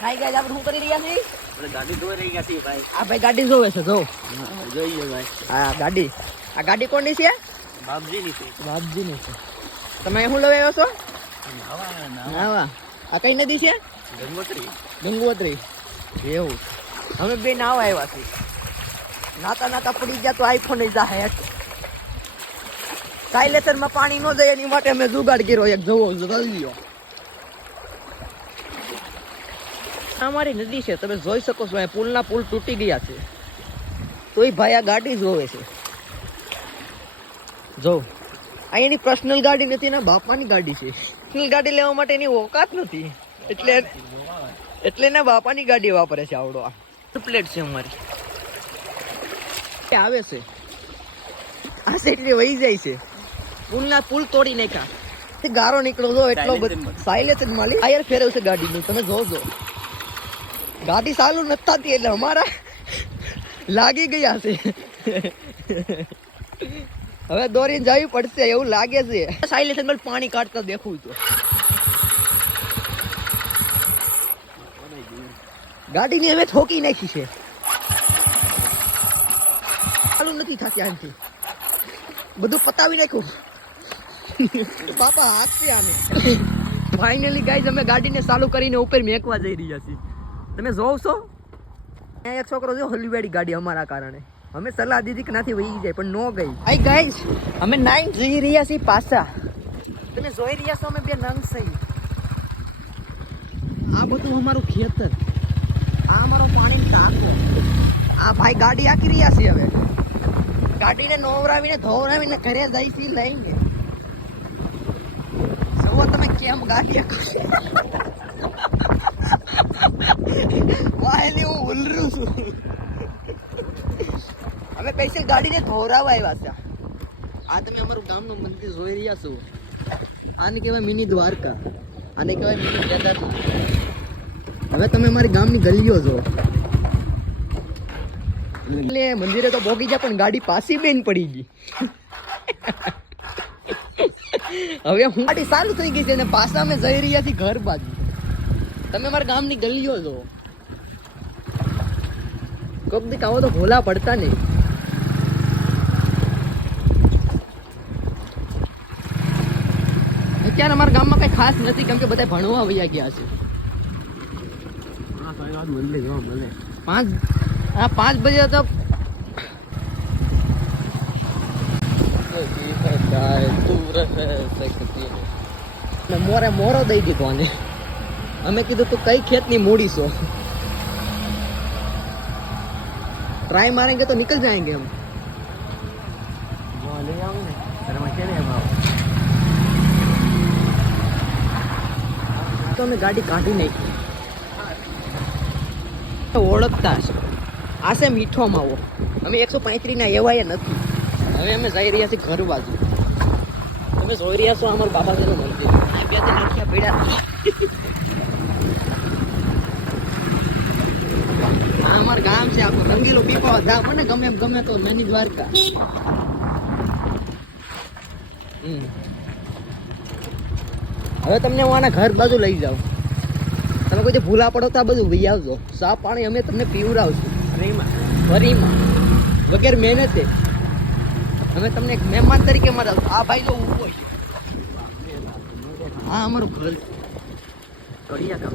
High guys આપણે શું કરી રહ્યા છીએ? આપણે ગાડી ધોઈ રહ્યા છીએ ભાઈ. આ ભાઈ ગાડી જોવે છે જો. જોઈએ ભાઈ. આ ગાડી કોની છે? બાપજીની છે. બાપજીની છે. તમે શું લઈ આવ્યો છો? નાવા. આ કઈ નદી છે? ગંગોત્રી. એવું. અમે બે નાવા આવ્યા છીએ. નાતા પડી ગયા તો આઈફોન જ જાહે. સાયલેશનમાં પાણી ન જાય એની માટે અમે જુગાડ કર્યો એક જવો જલ્દી. અમારી નદી છે તમે જોઈ શકો છો. પુલના પુલ તૂટી ગયા છે તોય ભાઈ આ ગાડી જોવે છે. જો આ એની પર્સનલ ગાડી નથી ને બાપાની ગાડી છે. પર્સનલ ગાડી લેવા માટે એની ઓકાત નથી એટલે એના બાપાની ગાડી વાપરે છે. આવડો આ પ્લેટ છે અમારી આવે છે આ સાઈડ વહી જાય છે. પુલ તોડી નાખ્યા ગારો નીકળો છો એટલો બધો સાયલેન્સ જ માલી આયર ફેરવ છે ગાડીનું. તમે જોજો ગાડી ચાલુ નથી થતી એટલે અમારા લાગી ગયા છે. હવે દોરીને જવી પડશે એવું લાગે છે. સાયલેન્સ પાણી કાઢતા દેખું તો ગાડીની હવે ઠોકી નાખી છે. ચાલુ નથી થતી આનથી બધું પતાવી નાખ્યું. બાપા હાથથી આને ફાઇનલી ગાઈઝ અમે ગાડીને ચાલુ કરીને ઉપર મેકવા જઈ રહ્યા છીએ. તમે જોવ છો એક છોકરો જો હલવેડી ગાડી અમારા કારણે અમે સલાહ દીધી કે નાથી વહી જાય પણ નો ગઈ. આઈ ગાઈઝ અમે 9 જઈ રહ્યા છીએ પાછા. તમે જોઈ રહ્યા છો અમે બે નંગ સહી. આ બધું અમારું ખેતર. આ અમારો પાણી ટાંકો. આ ભાઈ ગાડી આખી રહ્યા છે. હવે ગાડીને નવરાવીને ધોવરાવીને ઘરે જઈશી લઈને. જુઓ તમે કેમ ગાડી વાયલી હું ઉલરું છું. અમે પૈસે ગાડીને ધોરાવા આવ્યા છે. આ તમે અમારું ગામનું મંદિર જોઈ રહ્યા છો. આને કહેવાય મિની દ્વારકા. આને કહેવાય મિની કેદારનાથ. હવે તમે અમારી ગામની ગલીઓ જો. એટલે મંદિરે તો ભોગી જાય પણ ગાડી પાછી બેન પડી ગઈ. હવે હું ગાડી ચાલુ થઈ ગઈ છે અને પાછા અમે જઈ રહ્યા છીએ ઘર બાજુ. તમે અમારા ગામની ગલીઓ જો. કોક દી આવો તો ભોલા પડતા નહીં. અત્યારે અમારા ગામમાં કઈ ખાસ નથી કેમ કે બધા ભણવા વયા ગયા છે. 5 બજે તો મોરો દઈ દીધો આને. અમે કીધું તું કઈ ખેતની મૂડી છો. ट्राई मारेंगे तो निकल जाएंगे हम. तो અમે ગાડી કાઢી નાખી. ઓળખતા છે આ છે મીઠો માવો. અમે 135 ના એવાય નથી. હવે અમે જઈ રહ્યા છીએ ઘર બાજુ. તમે જોઈ રહ્યા છો અમારું બાબાજીનું મંદિર. આ બે ત્રણ લખિયા પડ્યા. અમાર ગામ છે આખું રંગીલો પીપળો ધામ. મને ગમે તો મિની દ્વારકા. હવે તમને હું આના ઘર બાજુ લઈ જાઉં. તમે કોઈ ભૂલા પડો તો આ બધું વહી આવજો. સા પાણી અમે તમને પીવડાવશું ફરીમાં વગેરે મહેનતે. અમે તમને મહેમાન તરીકે મારા. આ ભાઈ જો ઊભો છે. હા અમારું ઘર કડિયા ગામ.